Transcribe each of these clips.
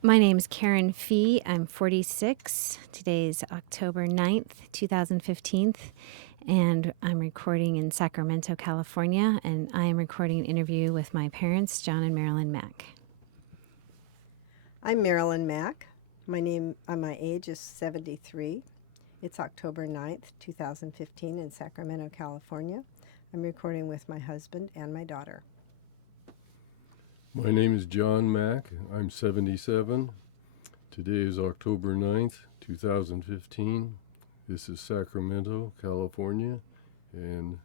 My name's Karen Fee. I'm 46. Today's October 9th, 2015, and I'm recording in Sacramento, California, and I am recording an interview with my parents, John and Marilyn Mack. I'm Marilyn Mack. My age is 73. It's October 9th, 2015 in Sacramento, California. I'm recording with my husband and my daughter. My name is John Mack. I'm 77. Today is October 9th, 2015. This is Sacramento, California, and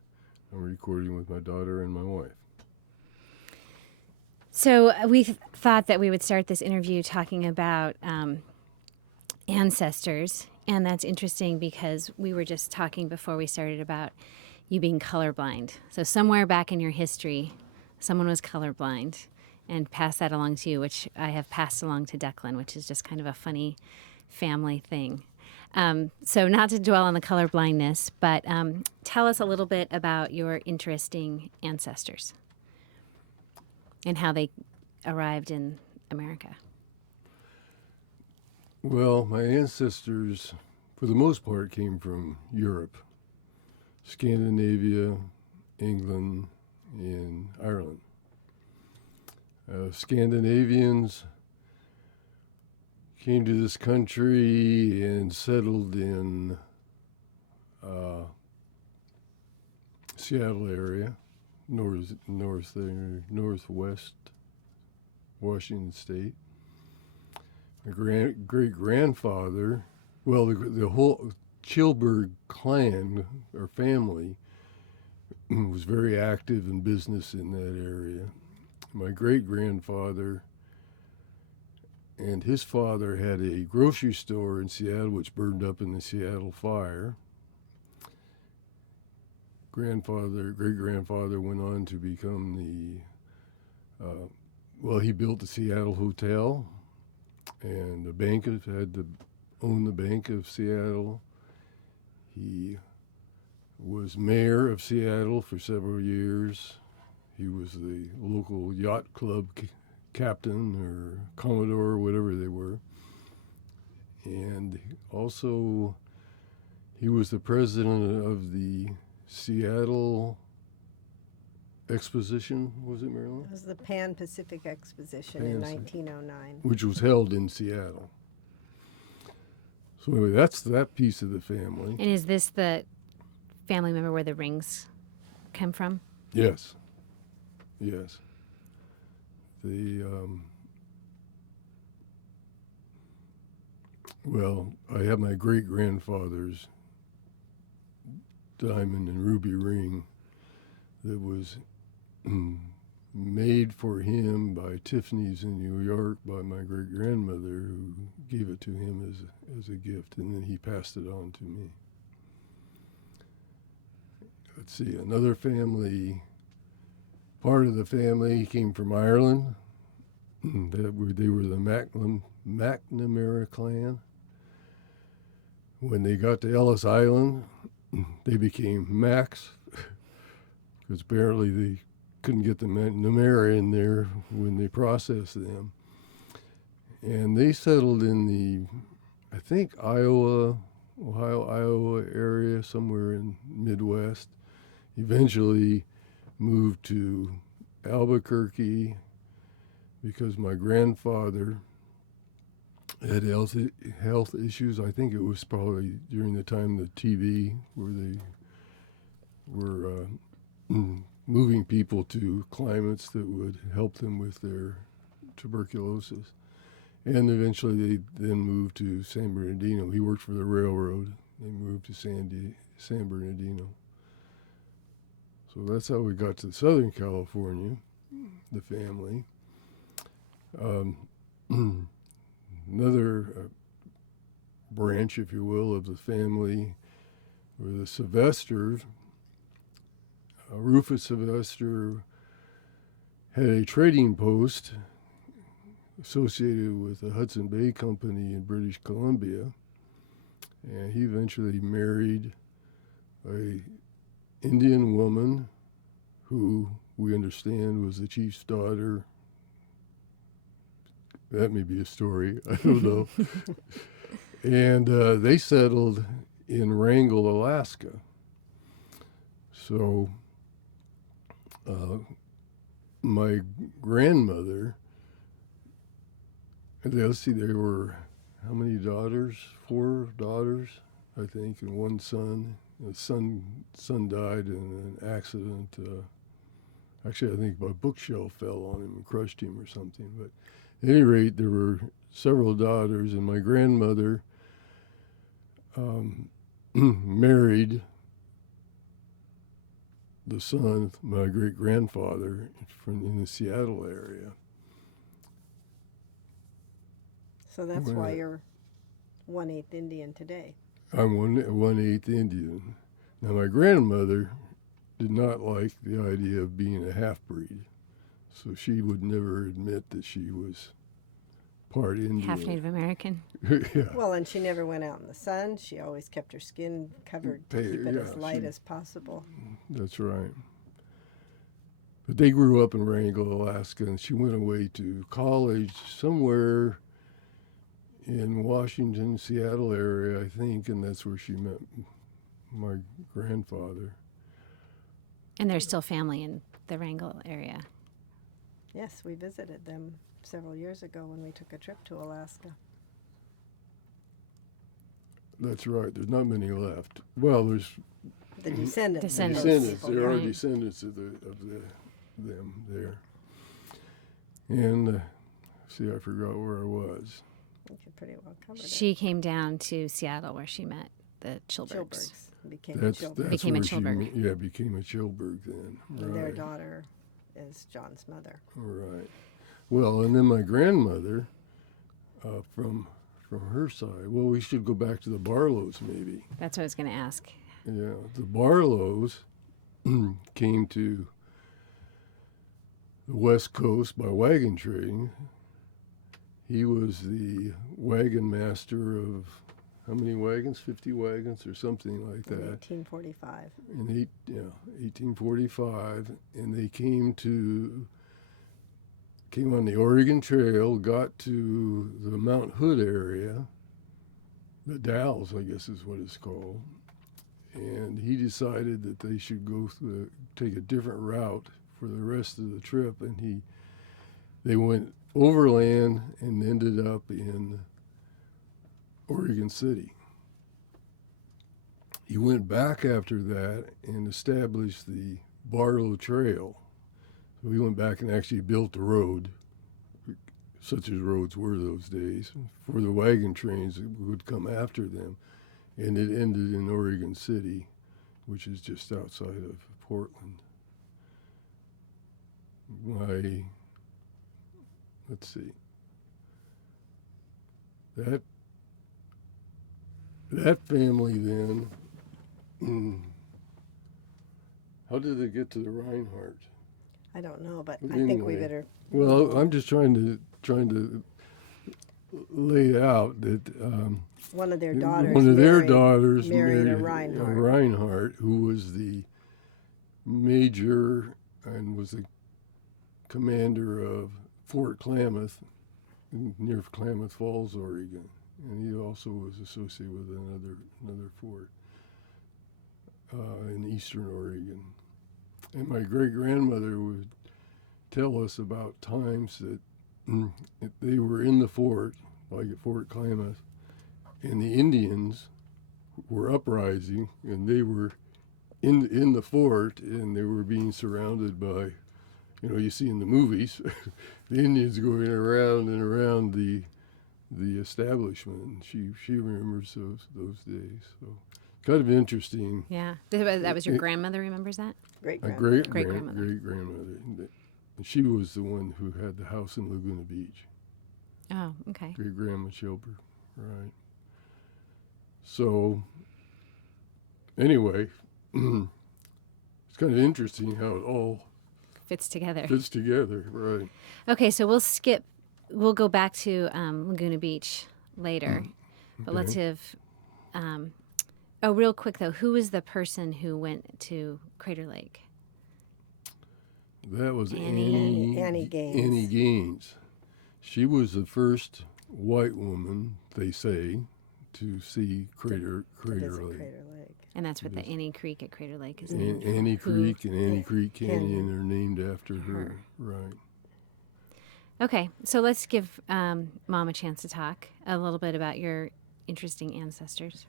I'm recording with my daughter and my wife. So we thought that we would start this interview talking about ancestors, and that's interesting because we were just talking before we started about you being colorblind. So somewhere back in your history, someone was colorblind and passed that along to you, which I have passed along to Declan, which is just kind of a funny family thing. So not to dwell on the colorblindness, but tell us a little bit about your interesting ancestors and how they arrived in America. Well, my ancestors, for the most part, came from Europe, Scandinavia, England, and Ireland. Scandinavians came to this country and settled in Seattle area, northwest Washington State. My great-grandfather, well, the whole Chilberg clan or family was very active in business in that area. My great-grandfather and his father had a grocery store in Seattle which burned up in the Seattle fire. Great-grandfather went on to become he built the Seattle Hotel, and had to own the Bank of Seattle. He was mayor of Seattle for several years. He was the local yacht club captain or commodore, whatever they were. And also, he was the president of the Seattle Exposition, was it, Marilyn? It was the Pan-Pacific Exposition in 1909. Which was held in Seattle. So anyway, that's that piece of the family. And is this the family member where the rings come from? Yes. I have my great-grandfather's diamond and ruby ring that was made for him by Tiffany's in New York by my great-grandmother, who gave it to him as a gift, and then he passed it on to me. Let's see, another family, part of the family came from Ireland. They were the McNamara clan. When they got to Ellis Island, they became Macks, because apparently they couldn't get the McNamara in there when they processed them. And they settled in the, I think, Ohio, Iowa area, somewhere in Midwest. Eventually moved to Albuquerque because my grandfather had health issues. I think it was probably during the time of the TV where they were moving people to climates that would help them with their tuberculosis. And eventually they then moved to San Bernardino. He worked for the railroad. They moved to San Bernardino. So that's how we got to Southern California, the family. Another branch, if you will, of the family were the Sylvesters. Rufus Sylvester had a trading post associated with the Hudson Bay Company in British Columbia, and he eventually married a Indian woman who we understand was the chief's daughter that may be a story. I don't know. And they settled in Wrangell, Alaska. So my grandmother, let's see, there were how many daughters? 4 daughters, I think, and 1 son. The son died in an accident. Actually, I think my bookshelf fell on him and crushed him or something. But at any rate, there were several daughters, and my grandmother married the son of my great-grandfather in the Seattle area. So that's why you're 1/8 Indian today. I'm 1/8 Indian. Now, my grandmother did not like the idea of being a half-breed, so she would never admit that she was part Indian. Half Native American. Yeah. Well, and she never went out in the sun. She always kept her skin covered to keep it as light as possible. That's right. But they grew up in Wrangell, Alaska, and she went away to college somewhere in Washington, Seattle area, I think, and that's where she met my grandfather. And there's still family in the Wrangell area. Yes, we visited them several years ago when we took a trip to Alaska. That's right. There's not many left. Well, there's The descendants. Descendants. Of those descendants. people, There are right. descendants of them there. And see, I forgot where I was. I think you pretty well covered She came down to Seattle where she met the it. Chilbergs. Chilbergs became That's Chilberg. Became a where she Chilberg. became a Chilberg then. And their Right. daughter is John's mother. Right. Well, and then my grandmother, from her side. Well, we should go back to the Barlows, maybe. That's what I was going to ask. Yeah, the Barlows came to the West Coast by wagon train. He was the wagon master of how many wagons? 50 wagons or something like In that. 1845. In 1845, and they came on the Oregon Trail, got to the Mount Hood area, the Dalles, I guess is what it's called, and he decided that they should take a different route for the rest of the trip, and they went overland and ended up in Oregon City. He went back after that and established the Barlow Trail. So he went back and actually built the road, such as roads were those days, for the wagon trains that would come after them. And it ended in Oregon City, which is just outside of Portland. Let's see. That family then, how did they get to the Reinhardt? I don't know, but I Anyway. think we better. Well, I'm just trying to lay out that One of their daughters. one of their married- daughters married a married Reinhardt. Reinhardt, who was the major and was the commander of Fort Klamath near Klamath Falls, Oregon, and he also was associated with another fort in eastern Oregon. And my great-grandmother would tell us about times that they were in the fort, like at Fort Klamath, and the Indians were uprising, and they were in the fort, and they were being surrounded by, you see in the movies, the Indians going around and around the establishment. And she remembers those days. So kind of interesting. Yeah. That was your grandmother remembers that? Great A grandmother. Great-grandmother. great-grandmother. And she was the one who had the house in Laguna Beach. Oh, okay. Great-grandma Chilber, right. So, anyway, it's kind of interesting how it all Fits together. fits together, right. Okay, so we'll go back to Laguna Beach later. But let's have, real quick though, who was the person who went to Crater Lake? That was Annie Gaines. Annie Gaines. She was the first white woman, they say, to see Crater Visit Lake. Crater Lake. And that's what the Annie Creek at Crater Lake is named. Annie Who- Creek and Annie Creek Canyon Canyon. are named after her. Her. Right. Okay, so let's give Mom a chance to talk a little bit about your interesting ancestors.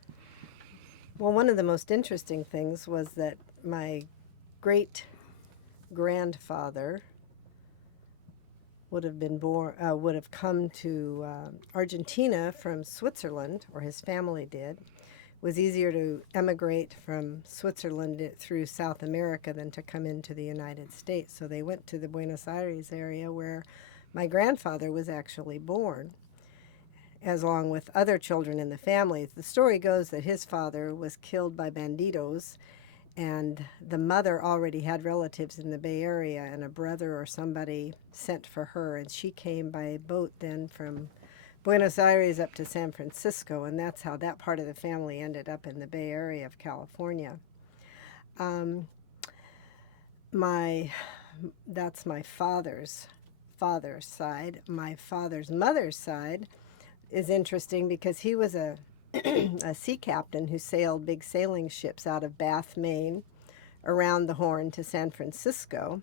Well, one of the most interesting things was that my great grandfather would have come to Argentina from Switzerland, or his family did. It was easier to emigrate from Switzerland through South America than to come into the United States. So they went to the Buenos Aires area where my grandfather was actually born, as along with other children in the family. The story goes that his father was killed by banditos, and the mother already had relatives in the Bay Area, and a brother or somebody sent for her, and she came by boat then from Buenos Aires up to San Francisco, and that's how that part of the family ended up in the Bay Area of California. That's my father's side. My father's mother's side is interesting because he was a sea captain who sailed big sailing ships out of Bath, Maine, around the Horn to San Francisco.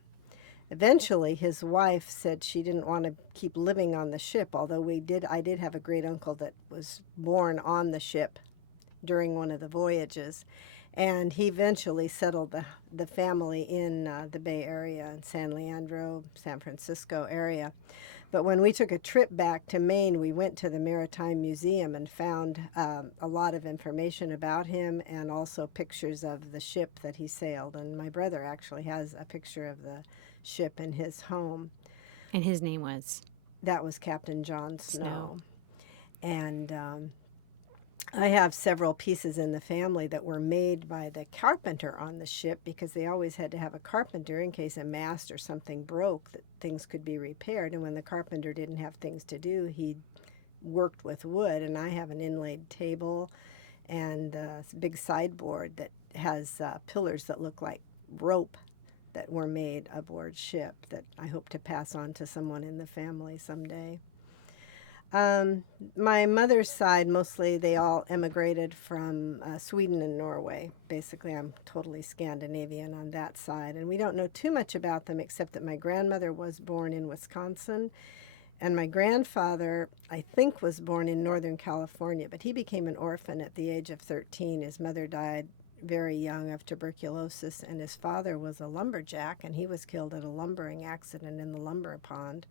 Eventually, his wife said she didn't want to keep living on the ship, although I did have a great uncle that was born on the ship during one of the voyages. And he eventually settled the family in the Bay Area, in San Leandro, San Francisco area. But when we took a trip back to Maine, we went to the Maritime Museum and found a lot of information about him and also pictures of the ship that he sailed. And my brother actually has a picture of the ship in his home. And his name was? That was Captain John Snow. Snow. And I have several pieces in the family that were made by the carpenter on the ship, because they always had to have a carpenter in case a mast or something broke, that things could be repaired. And when the carpenter didn't have things to do, he worked with wood. And I have an inlaid table and a big sideboard that has pillars that look like rope that were made aboard ship that I hope to pass on to someone in the family someday. My mother's side, mostly they all emigrated from Sweden and Norway. Basically, I'm totally Scandinavian on that side. And we don't know too much about them except that my grandmother was born in Wisconsin. And my grandfather, I think, was born in Northern California, but he became an orphan at the age of 13. His mother died very young of tuberculosis, and his father was a lumberjack, and he was killed at a lumbering accident in the lumber pond.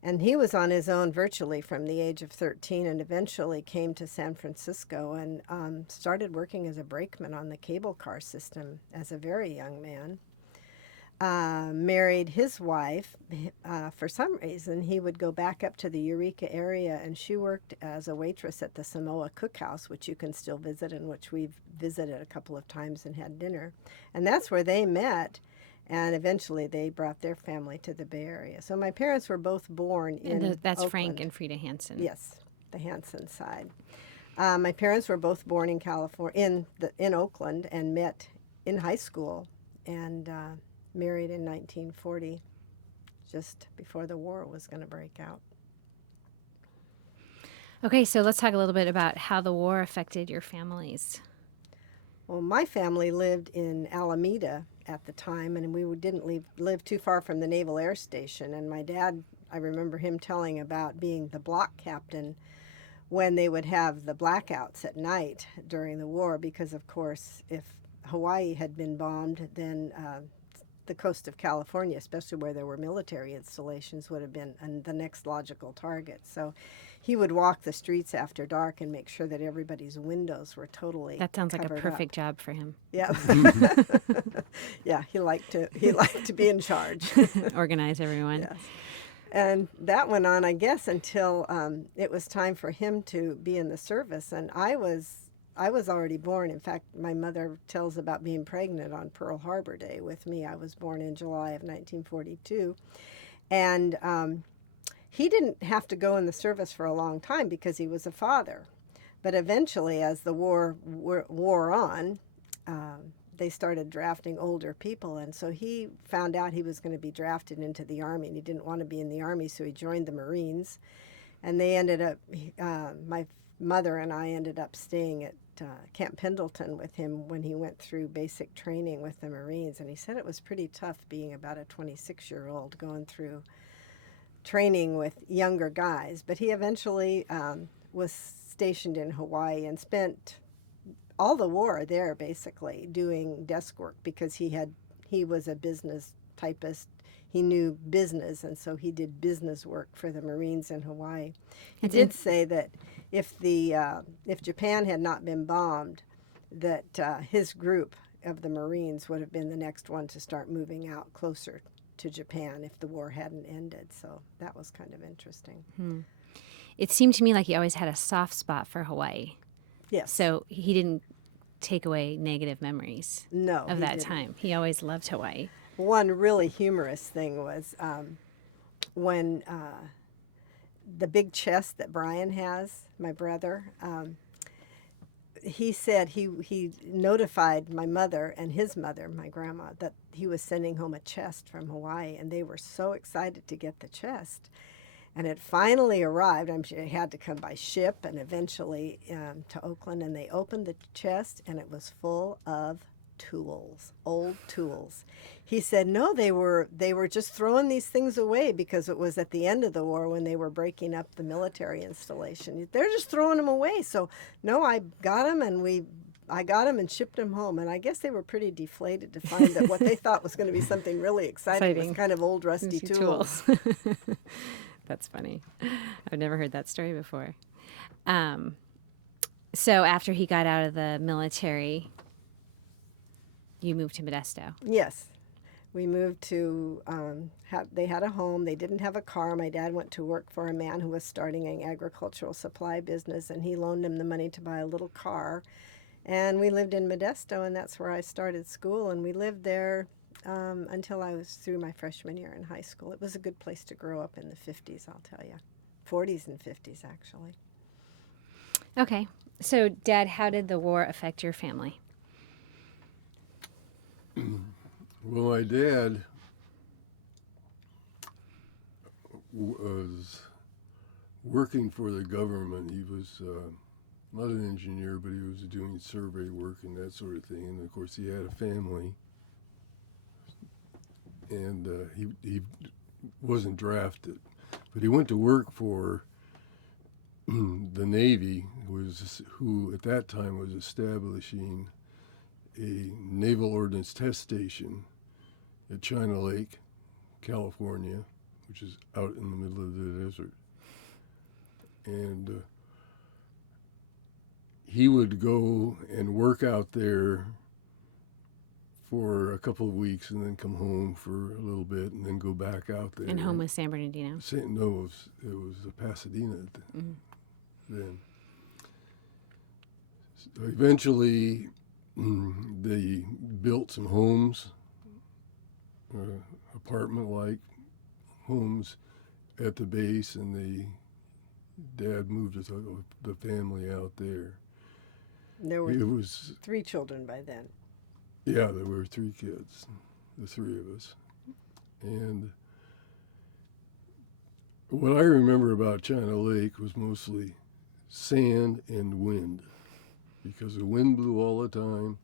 And he was on his own virtually from the age of 13 and eventually came to San Francisco and started working as a brakeman on the cable car system as a very young man. Married his wife. For some reason, he would go back up to the Eureka area, and she worked as a waitress at the Samoa Cookhouse, which you can still visit and which we've visited a couple of times and had dinner. And that's where they met. And eventually they brought their family to the Bay Area. So my parents were both born in That's Oakland. Frank and Frida Hansen. Yes, the Hansen side. My parents were both born in California, in Oakland, and met in high school and married in 1940, just before the war was going to break out. Okay, so let's talk a little bit about how the war affected your families. Well, my family lived in Alameda at the time, and we didn't live too far from the Naval Air Station. And my dad, I remember him telling about being the block captain when they would have the blackouts at night during the war, because, of course, if Hawaii had been bombed, then the coast of California, especially where there were military installations, would have been the next logical target. So he would walk the streets after dark and make sure that everybody's windows were totally That sounds like a covered perfect up. job for him. Yeah. Yeah, he liked to be in charge. Organize everyone. Yes. And that went on, I guess, until it was time for him to be in the service. And I was already born. In fact, my mother tells about being pregnant on Pearl Harbor Day with me. I was born in July of 1942. And he didn't have to go in the service for a long time because he was a father. But eventually, as the war wore on, they started drafting older people, and so he found out he was going to be drafted into the Army, and he didn't want to be in the Army, so he joined the Marines. And they ended up, my mother and I ended up staying at Camp Pendleton with him when he went through basic training with the Marines, and he said it was pretty tough being about a 26-year-old going through training with younger guys. But he eventually was stationed in Hawaii and spent all the war there basically doing desk work, because he was a business typist. He knew business, and so he did business work for the Marines in Hawaii. He did say that if Japan had not been bombed, that his group of the Marines would have been the next one to start moving out closer to Japan if the war hadn't ended. So that was kind of interesting. It seemed to me like he always had a soft spot for Hawaii. Yes. So he didn't take away negative memories No, of he that didn't. time. He always loved Hawaii. One really humorous thing was when the big chest that Brian has, my brother, he said he notified my mother and his mother, my grandma, that he was sending home a chest from Hawaii, and they were so excited to get the chest. And it finally arrived. I'm sure it had to come by ship and eventually to Oakland, and they opened the chest, and it was full of tools, old tools. He said no, they were just throwing these things away because it was at the end of the war when they were breaking up the military installation. They're just throwing them away. So no, I got them, and I got them and shipped them home. And I guess they were pretty deflated to find that what they thought was going to be something really exciting was kind of old rusty tools. That's funny. I've never heard that story before. So after he got out of the military, you moved to Modesto. Yes. We moved to, they had a home. They didn't have a car. My dad went to work for a man who was starting an agricultural supply business, and he loaned him the money to buy a little car. And we lived in Modesto, and that's where I started school. And we lived there until I was through my freshman year in high school. It was a good place to grow up in the 50s, I'll tell you. 40s and 50s, actually. Okay. So, Dad, how did the war affect your family? Well, my dad was working for the government. He was not an engineer, but he was doing survey work and that sort of thing. And of course, he had a family, and he wasn't drafted, but he went to work for the Navy, who at that time was establishing a naval ordnance test station at China Lake, California, which is out in the middle of the desert. And he would go and work out there for a couple of weeks and then come home for a little bit and then go back out there. And home was San Bernardino? No, it was Pasadena then. So eventually, they built some homes, apartment-like homes at the base, and Dad moved the family out there. There were It was 3 children by then. Yeah, there were 3 kids, the 3 of us. And what I remember about China Lake was mostly sand and wind, because the wind blew all the time.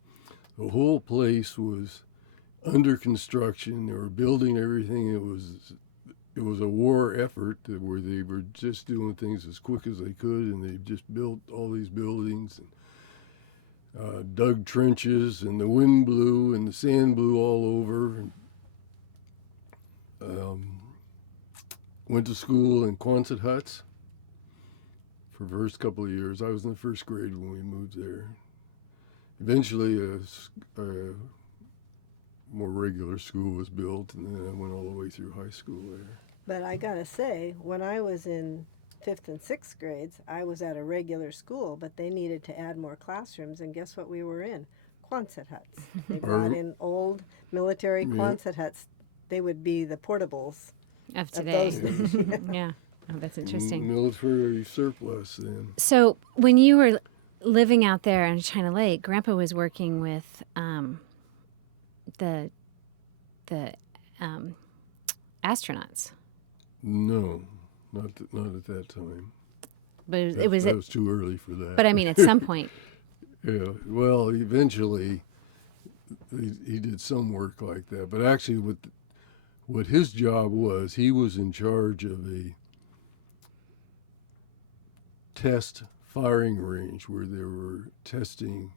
The whole place was under construction. They were building everything. It was a war effort where they were just doing things as quick as they could, and they just built all these buildings and dug trenches, and the wind blew and the sand blew all over. And, went to school in Quonset huts for the first couple of years. I was in the first grade when we moved there. Eventually, a more regular school was built, and then I went all the way through high school there. But I gotta say, when I was in 5th and 6th grades, I was at a regular school, but they needed to add more classrooms, and guess what we were in? Quonset huts. They brought in old military Quonset huts. They would be the portables Of today. those days. Yeah. Oh, that's interesting. Military surplus then. So when you were living out there in China Lake, Grandpa was working with the astronauts. No, not at that time. But it That, was that was too early for that. But I mean, at some point. Yeah. Well, eventually, he did some work like that. But actually, what his job was, he was in charge of a test firing range where they were testing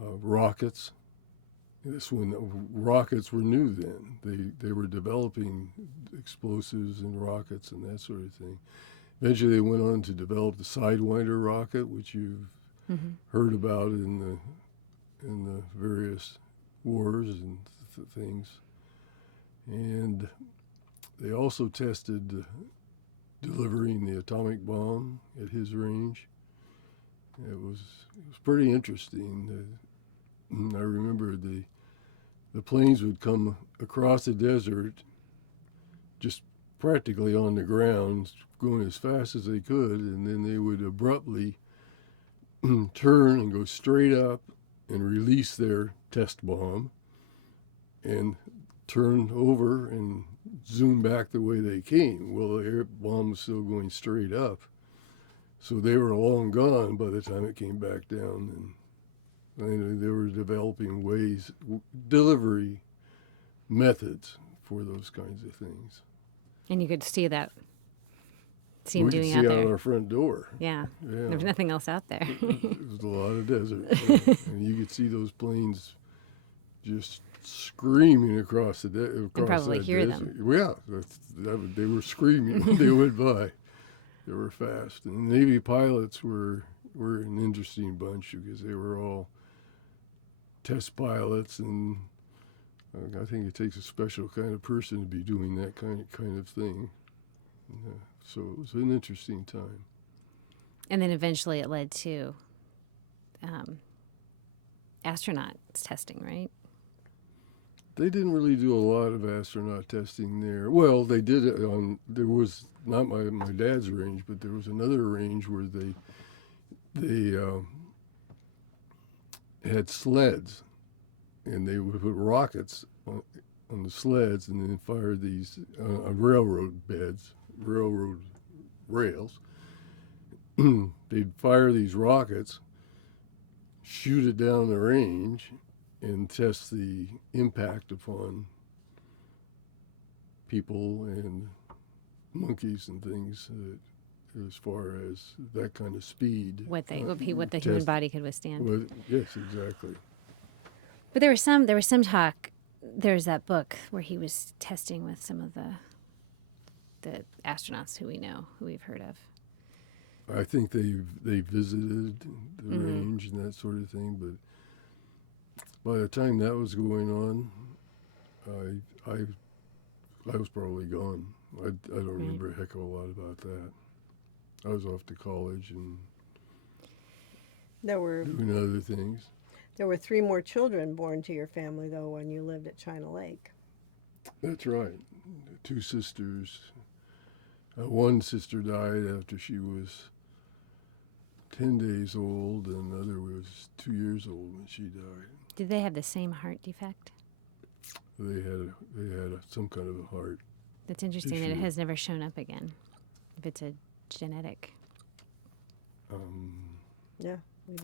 rockets. This when rockets were new then. They were developing explosives and rockets and that sort of thing. Eventually, they went on to develop the Sidewinder rocket, which you've heard about in the various wars and things. And they also tested delivering the atomic bomb at his range. It was pretty interesting. I remember the planes would come across the desert, just practically on the ground, going as fast as they could, and then they would abruptly turn and go straight up and release their test bomb and turn over and zoom back the way they came. Well, the air bomb was still going straight up. So they were long gone by the time it came back down. And they were developing delivery methods for those kinds of things. And you could see him We could doing see out out there. our front door. Yeah. Yeah. There was nothing else out there. It was a lot of desert. Yeah. And you could see those planes just screaming across across And probably that hear desert. them. Yeah, they were screaming when they went by. They were fast. And the Navy pilots were an interesting bunch because they were all test pilots, and I think it takes a special kind of person to be doing that kind of thing. So it was an interesting time. And then eventually it led to astronauts testing, right? They didn't really do a lot of astronaut testing there. Well, they did it on, there was not my dad's range, but there was another range where they had sleds, and they would put rockets on the sleds and then fire these on railroad rails. They'd fire these rockets, shoot it down the range, and test the impact upon people and monkeys and things as far as that kind of speed. What the human body could wiststand. Well, yes, exactly. But there was some talk. There's that book where he was testing with some of the astronauts who we've heard of. I think they visited the range and that sort of thing, but by the time that was going on, I was probably gone. I don't remember a heck of a lot about that. I was off to college and doing other things. There were 3 more children born to your family, though, when you lived at China Lake. That's right. 2 sisters. One sister died after she was 10 days old, and the other was 2 years old when she died. Did they have the same heart defect? They had some kind of a heart. That's interesting that it issue. has never shown up again. If it's a genetic. Yeah, we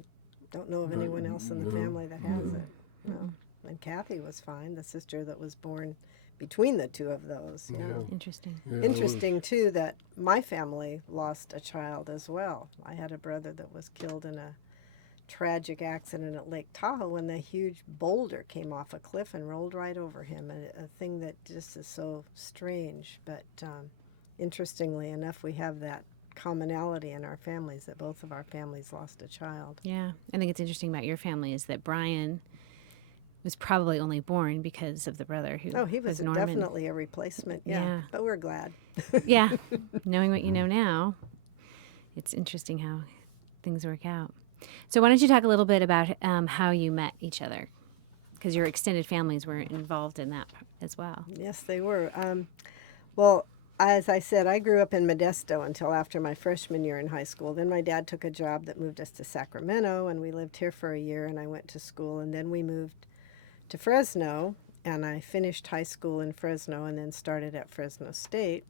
don't know of anyone else in the family that has it. No. And Kathy was fine, the sister that was born between the 2 of those. Yeah. Interesting. Yeah, Interesting, too, that my family lost a child as well. I had a brother that was killed in a tragic accident at Lake Tahoe when the huge boulder came off a cliff and rolled right over him, a thing that just is so strange. But interestingly enough, we have that commonality in our families, that both of our families lost a child. Yeah. I think it's interesting about your family is that Brian was probably only born because of the brother who He was Norman. definitely a replacement, yeah. But we're glad. Yeah. Knowing what you know now, it's interesting how things work out. So why don't you talk a little bit about how you met each other? Because your extended families were involved in that as well. Yes, they were. Well, as I said, I grew up in Modesto until after my freshman year in high school. Then my dad took a job that moved us to Sacramento, and we lived here for a year, and I went to school, and then we moved to Fresno, and I finished high school in Fresno and then started at Fresno State.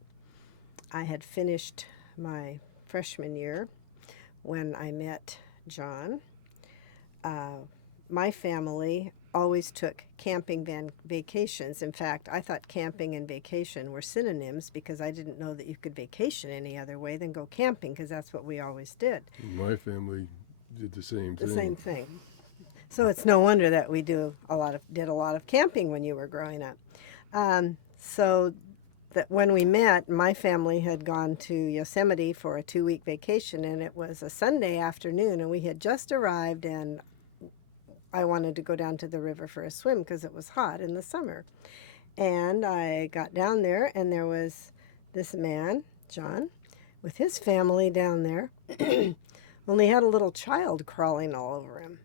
I had finished my freshman year when I met John. My family always took camping vacations. In fact, I thought camping and vacation were synonyms because I didn't know that you could vacation any other way than go camping, because that's what we always did. My family did the same thing. The same thing. So it's no wonder that we did a lot of camping when you were growing up. So that when we met, my family had gone to Yosemite for a 2-week vacation, and it was a Sunday afternoon, and we had just arrived, and I wanted to go down to the river for a swim because it was hot in the summer. And I got down there, and there was this man, John, with his family down there, only had a little child crawling all over him.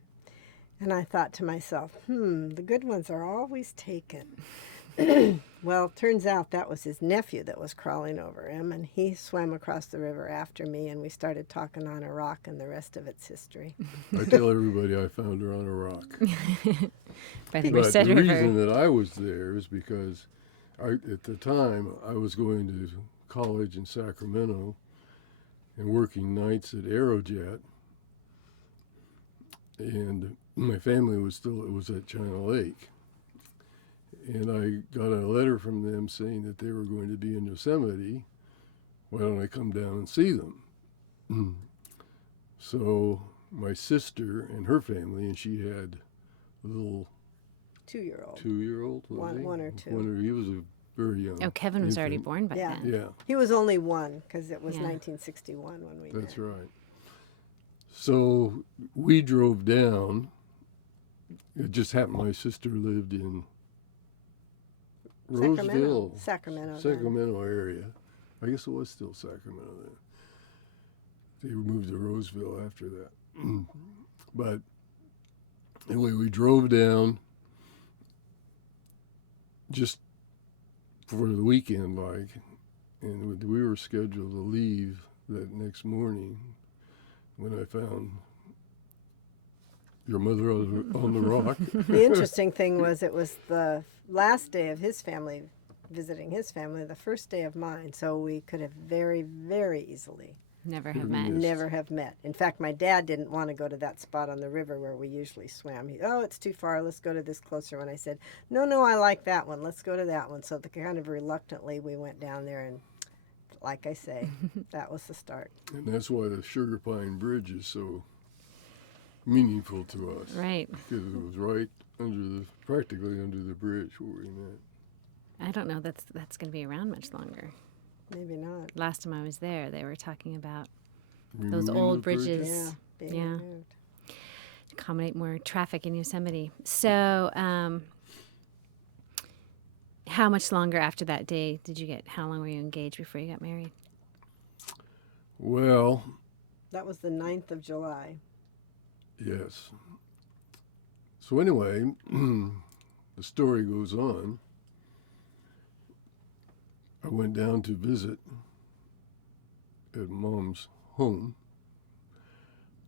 And I thought to myself, the good ones are always taken. Well, turns out that was his nephew that was crawling over him, and he swam across the river after me, and we started talking on a rock, and the rest of it's history. I tell everybody I found her on a rock. By the But Merced the River. reason that I was there is because at the time I was going to college in Sacramento and working nights at Aerojet, and my family was at China Lake. And I got a letter from them saying that they were going to be in Yosemite. Why don't I come down and see them? So my sister and her family, and she had a little 2-year-old. 2-year-old. One or two. He was a very young. Oh, Kevin was already infant. born by Yeah. then. Yeah, He was only 1 because it was Yeah. 1961 when we that's met. right. So we drove down. It just happened my sister lived in Roseville, Sacramento. then. Sacramento area. I guess it was still Sacramento then. They moved to Roseville after that. But anyway, we drove down just for the weekend, and we were scheduled to leave that next morning when I found your mother on the rock. The interesting thing was it was the last day of his family visiting his family, the first day of mine, so we could have very, very easily Never have Never met. missed. never have met. In fact, my dad didn't want to go to that spot on the river where we usually swam. It's too far. Let's go to this closer one. I said, no, I like that one. Let's go to that one. So kind of reluctantly we went down there, and like I say, that was the start. And that's why the Sugar Pine Bridge is so meaningful to us. Right. Because it was right practically under the bridge where we met. I don't know that's going to be around much longer. Maybe not. Last time I was there, they were talking about those Removing old the bridge. bridges Yeah, being Yeah. removed. to accommodate more traffic in Yosemite. So, how much longer after that day did you get? How long were you engaged before you got married? Well, That was the 9th of July. yes. So anyway, the story goes on. I went down to visit at Mom's home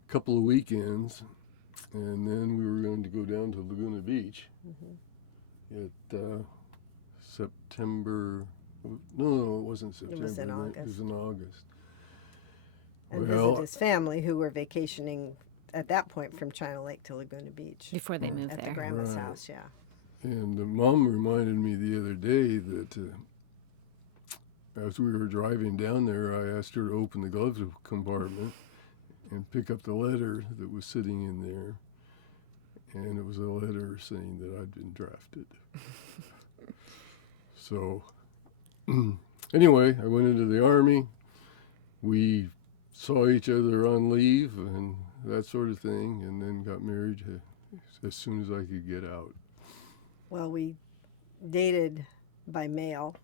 a couple of weekends, and then we were going to go down to Laguna Beach at September. No, it wasn't September. was in It August. was in August. And Well, visit his family, who were vacationing at that point from China Lake to Laguna Beach. Before they moved At the there. grandma's Right. house, yeah. And Mom reminded me the other day that as we were driving down there, I asked her to open the glove compartment and pick up the letter that was sitting in there. And it was a letter saying that I'd been drafted. So, anyway, I went into the Army. We saw each other on leave and that sort of thing, and then got married as soon as I could get out. Well, we dated by mail.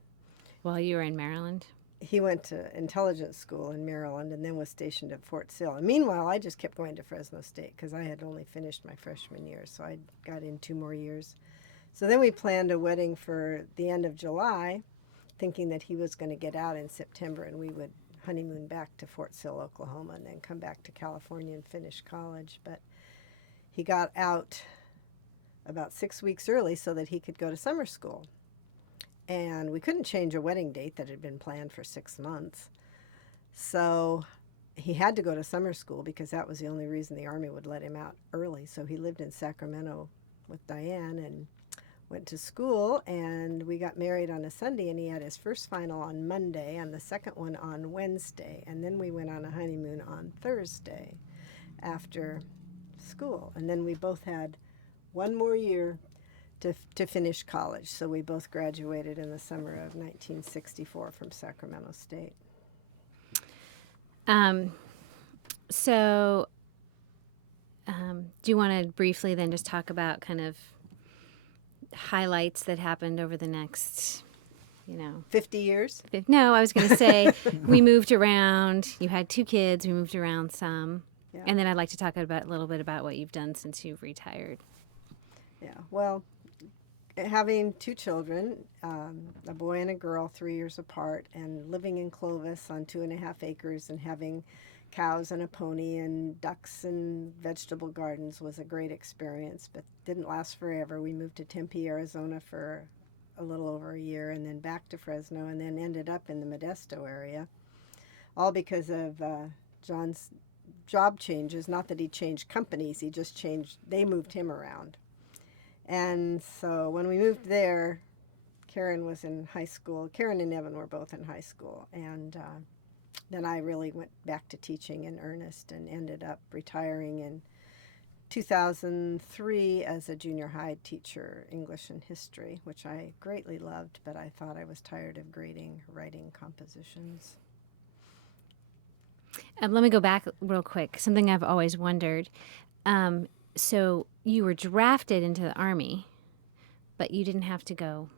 While you were in Maryland? He went to intelligence school in Maryland and then was stationed at Fort Sill. And meanwhile, I just kept going to Fresno State because I had only finished my freshman year, so I got in 2 more years. So then we planned a wedding for the end of July, thinking that he was going to get out in September and we would honeymoon back to Fort Sill, Oklahoma, and then come back to California and finish college. But he got out about 6 weeks early so that he could go to summer school. And we couldn't change a wedding date that had been planned for 6 months. So he had to go to summer school because that was the only reason the Army would let him out early. So he lived in Sacramento with Diane and went to school, and we got married on a Sunday, and he had his first final on Monday and the second one on Wednesday. And then we went on a honeymoon on Thursday after school. And then we both had one more year to finish college. So we both graduated in the summer of 1964 from Sacramento State. So do you want to briefly then just talk about kind of highlights that happened over the next, 50 years? No, I was going to say we moved around. You had 2 kids. We moved around some. Yeah. And then I'd like to talk about a little bit about what you've done since you've retired. Yeah, well, having 2 children, a boy and a girl, 3 years apart, and living in Clovis on 2.5 acres and having cows and a pony and ducks and vegetable gardens was a great experience, but didn't last forever. We moved to Tempe, Arizona for a little over a year, and then back to Fresno, and then ended up in the Modesto area, all because of John's job changes. Not that he changed companies, they moved him around. And so when we moved there, Karen was in high school. Karen and Evan were both in high school, and then I really went back to teaching in earnest and ended up retiring in 2003 as a junior high teacher, English and history, which I greatly loved, but I thought I was tired of grading writing compositions. Let me go back real quick. Something I've always wondered. So you were drafted into the Army, but you didn't have to go.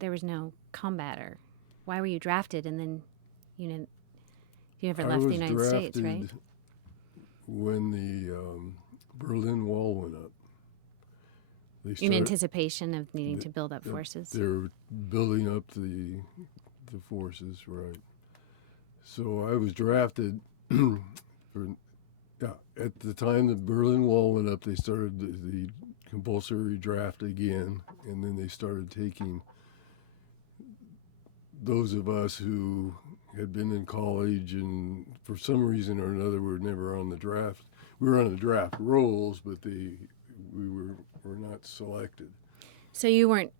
There was no combat, or why were you drafted and then you never left the United States, right? I was drafted when the Berlin Wall went up. In anticipation of needing to build up forces? They were building up the forces, right. So I was drafted at the time the Berlin Wall went up, they started the compulsory draft again, and then they started taking those of us who had been in college and for some reason or another were never on the draft. We were on the draft rolls, but we were not selected. So you weren't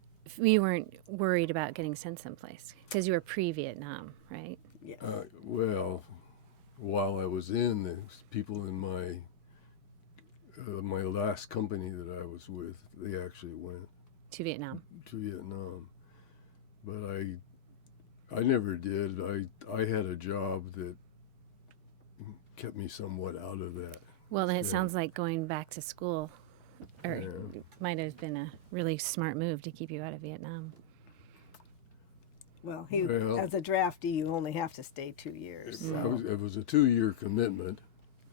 worried about getting sent someplace because you were pre-Vietnam, right? Yes. Well, while I was in, the people in my last company that I was with, they actually went To Vietnam. But I never did. I had a job that kept me somewhat out of that. Well, then it sounds like going back to school might have been a really smart move to keep you out of Vietnam. Well, as a draftee, you only have to stay 2 years. So. It was a 2-year commitment.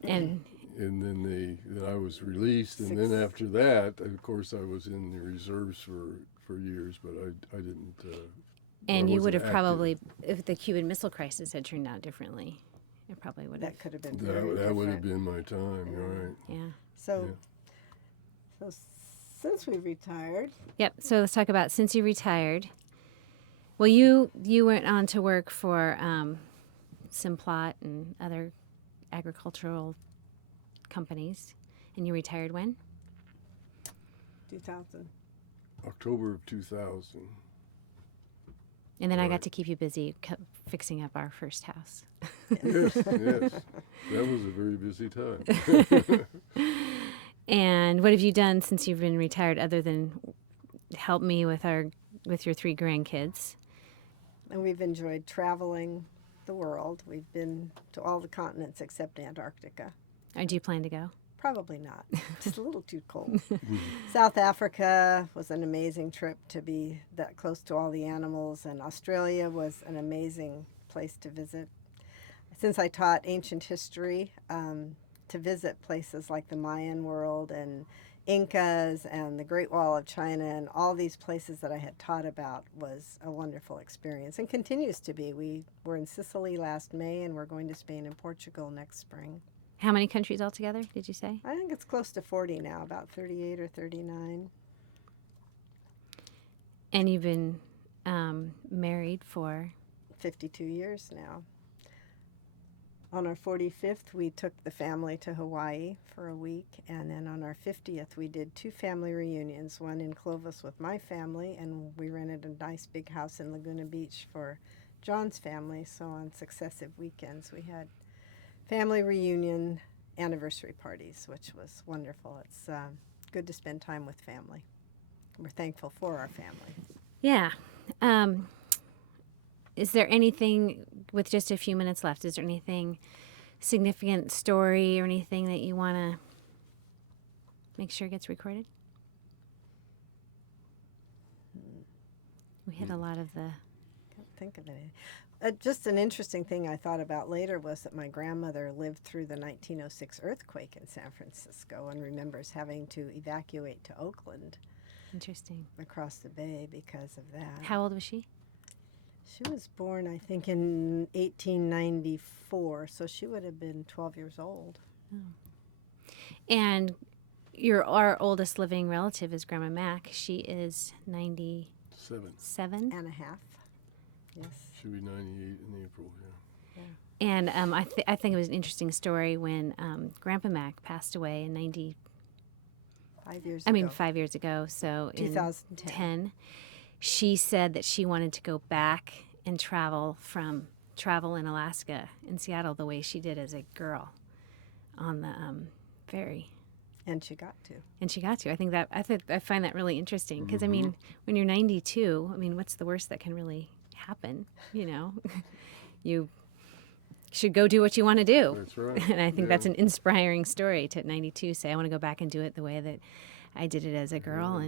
And then I was released, and then after that, of course, I was in the reserves for years, but I didn't. And you would have probably, if the Cuban Missile Crisis had turned out differently, it probably would have. That could have been very different. That would have been my time, right? Yeah. So since we retired. Yep. So let's talk about since you retired. Well, you went on to work for Simplot and other agricultural companies, and you retired when? 2000. October of 2000. And then I got to keep you busy fixing up our first house. Yes. That was a very busy time. And what have you done since you've been retired other than help me with your 3 grandkids? And we've enjoyed traveling the world. We've been to all the continents except Antarctica. Or do you plan to go? Probably not. Just a little too cold. South Africa was an amazing trip to be that close to all the animals, and Australia was an amazing place to visit. Since I taught ancient history, to visit places like the Mayan world and Incas and the Great Wall of China and all these places that I had taught about was a wonderful experience and continues to be. We were in Sicily last May, and we're going to Spain and Portugal next spring. How many countries altogether, did you say? I think it's close to 40 now, about 38 or 39. And you've been married for? 52 years now. On our 45th, we took the family to Hawaii for a week, and then on our 50th, we did 2 family reunions, one in Clovis with my family, and we rented a nice big house in Laguna Beach for John's family. So on successive weekends, we had family reunion anniversary parties, which was wonderful. It's good to spend time with family. We're thankful for our family. Yeah. Is there anything, with just a few minutes left, is there anything significant story or anything that you want to make sure gets recorded? We hit a lot of the... Can't think of it. Just an interesting thing I thought about later was that my grandmother lived through the 1906 earthquake in San Francisco and remembers having to evacuate to Oakland. Interesting. Across the bay because of that. How old was she? She was born, I think, in 1894, so she would have been 12 years old. Oh. And our oldest living relative is Grandma Mack. She is 97. And a half. Yes. She'll be 98 in April, yeah. And I think it was an interesting story when Grandpa Mack passed away in 5 years ago. 5 years ago, so 2010. in 10. She said that she wanted to go back and travel in Alaska, in Seattle, the way she did as a girl on the ferry. And she got to. I find that really interesting because, I mean, when you're 92, I mean, what's the worst that can really happen? You know, you should go do what you want to do. That's right. And I think that's an inspiring story to, at 92, say, I want to go back and do it the way that I did it as a girl.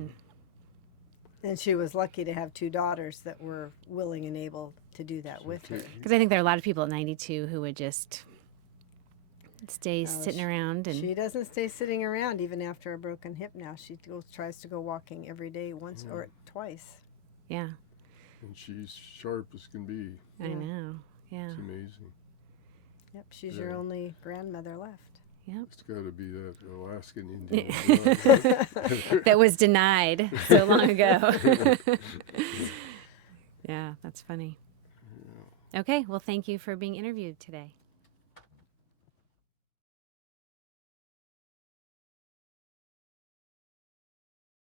And she was lucky to have 2 daughters that were willing and able to do that with her. Because I think there are a lot of people at 92 who would just stay sitting around. And she doesn't stay sitting around even after a broken hip now. She tries to go walking every day once or twice. Yeah. And she's sharp as can be. I know. Yeah. It's amazing. Yep, she's your only grandmother left. Yep. It's got to be that Alaskan Indian. That was denied so long ago. Yeah, that's funny. Okay, well, thank you for being interviewed today.